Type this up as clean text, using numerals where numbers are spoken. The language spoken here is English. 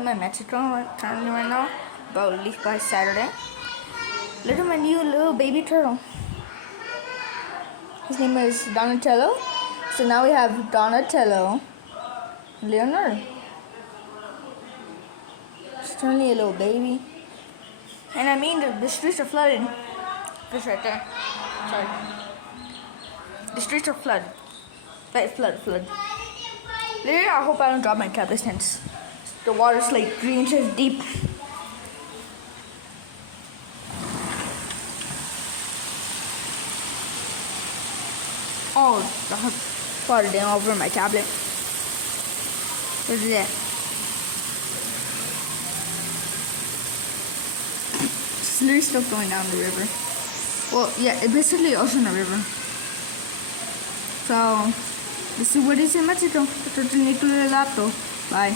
on my message currently right now about Leaf by Saturday. Look at my new little baby turtle. His name is Donatello. So now we have Donatello, Leonardo. It's currently a little baby. And I mean the streets are flooded. Just right there. Sorry. The streets are flooded. Like flood. Literally, I hope I don't drop my tablet since the water's like 3 inches deep. Oh, the water down over my tablet. What is that? It's literally stuff going down the river. Well, yeah, it's basically ocean a river. So, this is what is in Mexico. Bye.